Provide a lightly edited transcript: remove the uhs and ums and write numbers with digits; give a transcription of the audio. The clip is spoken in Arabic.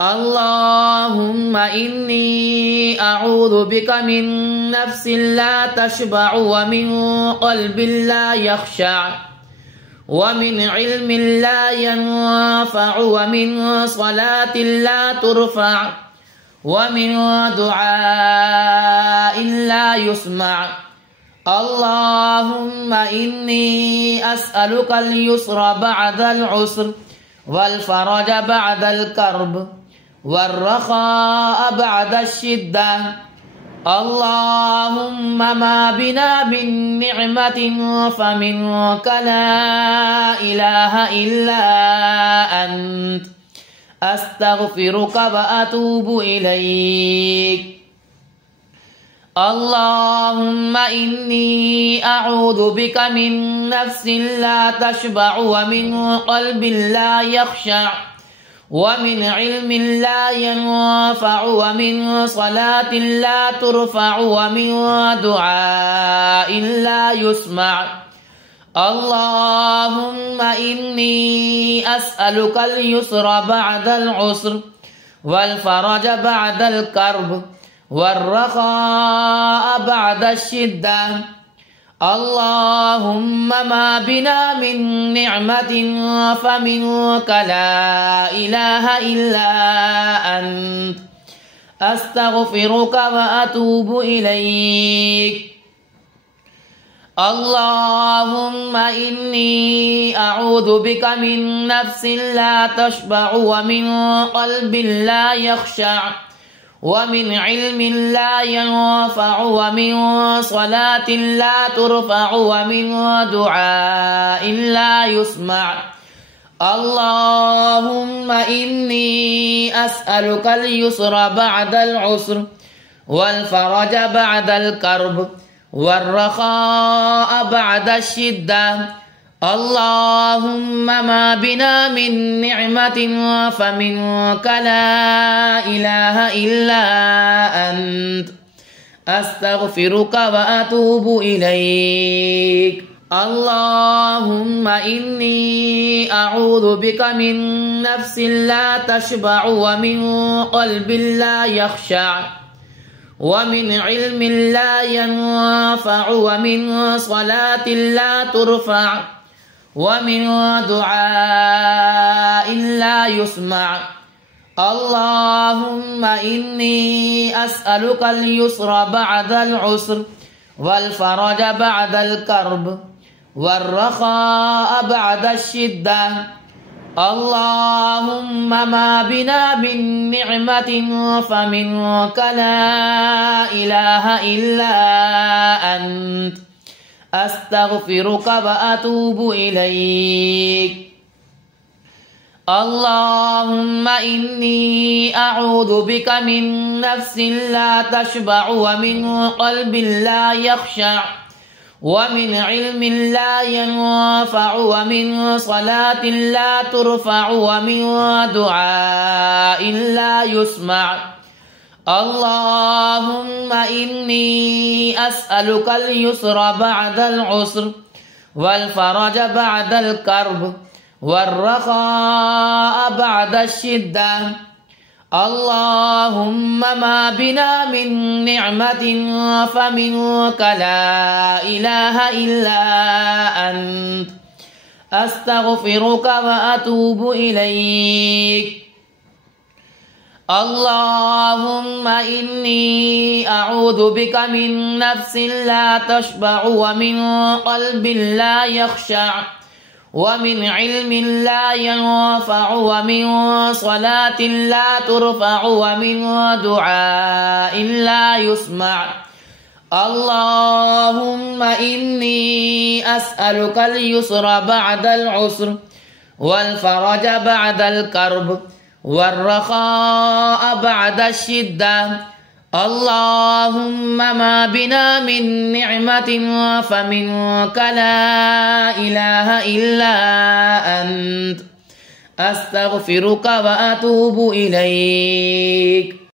اللهم إني أعوذ بك من نفس لا تشبع ومن قلب لا يخشع ومن علم لا ينفع ومن صلاة لا ترفع ومن دعاء لا يسمع. اللهم إني أسألك اليسر بعد العسر والفرج بعد الكرب والرخاء بعد الشدة. اللهم ما بنا من نعمة فمنك لا إله إلا أنت أستغفرك وأتوب إليك. اللهم إني أعوذ بك من نفس لا تشبع ومن قلب لا يخشع ومن علم لا ينفع ومن صلاة لا ترفع ومن دعاء لا يسمع. اللهم إني أسألك اليسر بعد العسر والفرج بعد الكرب والرخاء بعد الشدة. اللهم ما بنا من نعمة فمنك لا إله إلا أنت أستغفرك وأتوب إليك. اللهم إني أعوذ بك من نفس لا تشبع ومن قلب لا يخشع ومن علم لا ينفع ومن صلاة لا ترفع ومن دعاء لا يسمع. اللهم إني أسألك اليسر بعد العسر والفرج بعد الكرب والرخاء بعد الشدة. اللهم ما بنا من نعمة فمنك لا إله إلا أنت أستغفرك وأتوب إليك. اللهم إني أعوذ بك من نفس لا تشبع ومن قلب لا يخشع ومن علم لا ينفع ومن صلاة لا ترفع ومن دعاء لا يسمع. اللهم إني أسألك اليسر بعد العسر والفرج بعد الكرب والرخاء بعد الشدة. اللهم ما بنا من نعمة فمنك لا إله إلا أنت أستغفرك وأتوب إليك. اللهم إني أعوذ بك من نفس لا تشبع ومن قلب لا يخشع ومن علم لا ينفع ومن صلاة لا ترفع ومن دعاء لا يسمع. اللهم إني أسألك اليسر بعد العسر والفرج بعد الكرب والرخاء بعد الشدة. اللهم ما بنا من نعمة فمنك لا إله إلا أنت أستغفرك وأتوب إليك. اللهم إني أعوذ بك من نفس لا تشبع ومن قلب لا يخشع ومن علم لا ينفع ومن صلاة لا ترفع ومن دعاء لا يسمع. اللهم إني أسألك اليسر بعد العسر والفرج بعد الكرب والرخاء بعد الشدة. اللهم ما بنا من نعمة فمنك لا إله إلا أنت أستغفرك وأتوب إليك.